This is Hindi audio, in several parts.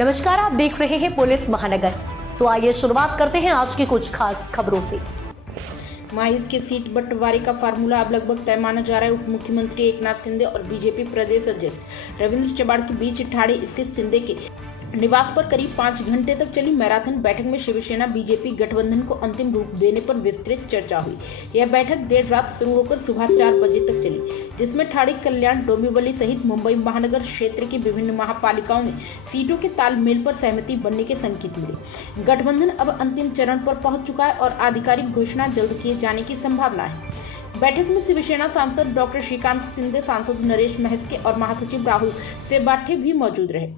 नमस्कार, आप देख रहे हैं पुलिस महानगर। तो आइए शुरुआत करते हैं आज की कुछ खास खबरों से। महायुति के सीट बंटवारे का फार्मूला अब लगभग तय माना जा रहा है। उप मुख्यमंत्री एकनाथ शिंदे और बीजेपी प्रदेश अध्यक्ष रविंद्र चव्हाण के बीच ठाणे स्थित शिंदे के निवास पर करीब 5 घंटे तक चली मैराथन बैठक में शिवसेना बीजेपी गठबंधन को अंतिम रूप देने पर विस्तृत चर्चा हुई। यह बैठक देर रात शुरू होकर सुबह 4 बजे तक चली, जिसमें ठाणे, कल्याण, डोंबिवली सहित मुंबई महानगर क्षेत्र की विभिन्न महापालिकाओं में सीटों के तालमेल पर सहमति बनने के संकेत मिले। गठबंधन अब अंतिम चरण पर पहुंच चुका है और आधिकारिक घोषणा जल्द किए जाने की संभावना है। बैठक में शिवसेना सांसद डॉक्टर श्रीकांत शिंदे, सांसद नरेश महस्के और महासचिव राहुल सेबाठे भी मौजूद रहे।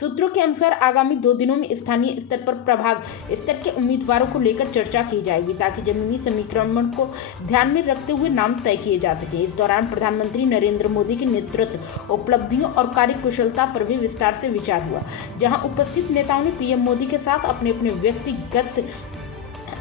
सूत्रों के अनुसार आगामी 2 दिनों में स्थानीय स्तर पर प्रभाग स्तर के उम्मीदवारों को लेकर चर्चा की जाएगी, ताकि जमीनी समीकरण को ध्यान में रखते हुए नाम तय किए जा सके। इस दौरान प्रधानमंत्री नरेंद्र मोदी के नेतृत्व, उपलब्धियों और कार्यकुशलता पर भी विस्तार से विचार हुआ, जहां उपस्थित नेताओं ने पीएम मोदी के साथ अपने अपने व्यक्तिगत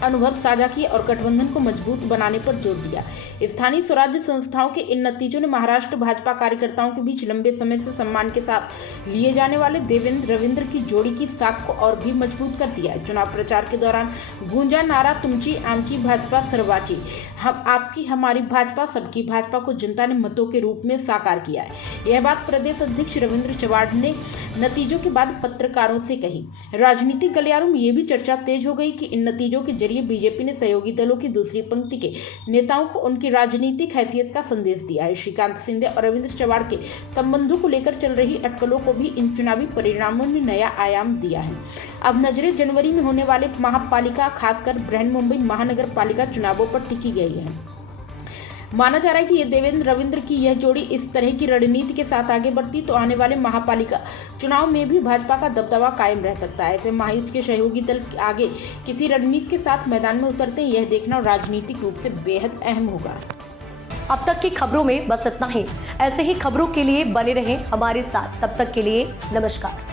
अनुभव साझा किए और गठबंधन को मजबूत बनाने पर जोर दिया। स्थानीय स्वराज्य संस्थाओं के इन नतीजों ने महाराष्ट्र भाजपा कार्यकर्ताओं के बीच लंबे समय से सम्मान के साथ लिए जाने वाले देवेंद्र रविंद्र की जोड़ी की साख को और भी मजबूत कर दिया है। चुनाव प्रचार के दौरान गूंजा नारा तुमची आमची भाजपा सर्वाची, हम आपकी हमारी भाजपा सबकी भाजपा को जनता ने मतों के रूप में साकार किया है। यह बात प्रदेश अध्यक्ष रविंद्र चव्हाण ने नतीजों के बाद पत्रकारों से कही। राजनीतिक गलियारों में ये भी चर्चा तेज हो गई कि इन नतीजों के जरिए बीजेपी ने सहयोगी दलों की दूसरी पंक्ति के नेताओं को उनकी राजनीतिक हैसियत का संदेश दिया है। श्रीकांत शिंदे और रविंद्र चव्हाण के संबंधों को लेकर चल रही अटकलों को भी इन चुनावी परिणामों ने नया आयाम दिया है। अब नजरें जनवरी में होने वाले महापालिका, खासकर बृहन्मुंबई महानगर पालिका चुनावों पर टिकी गई है। माना जा रहा है कि ये देवेंद्र रविंद्र की यह जोड़ी इस तरह की रणनीति के साथ आगे बढ़ती तो आने वाले महापालिका चुनाव में भी भाजपा का दबदबा कायम रह सकता है। ऐसे महायुति के सहयोगी दल आगे किसी रणनीति के साथ मैदान में उतरते हैं, यह देखना राजनीतिक रूप से बेहद अहम होगा। अब तक की खबरों में बस इतना ही। ऐसे ही खबरों के लिए बने रहें हमारे साथ। तब तक के लिए नमस्कार।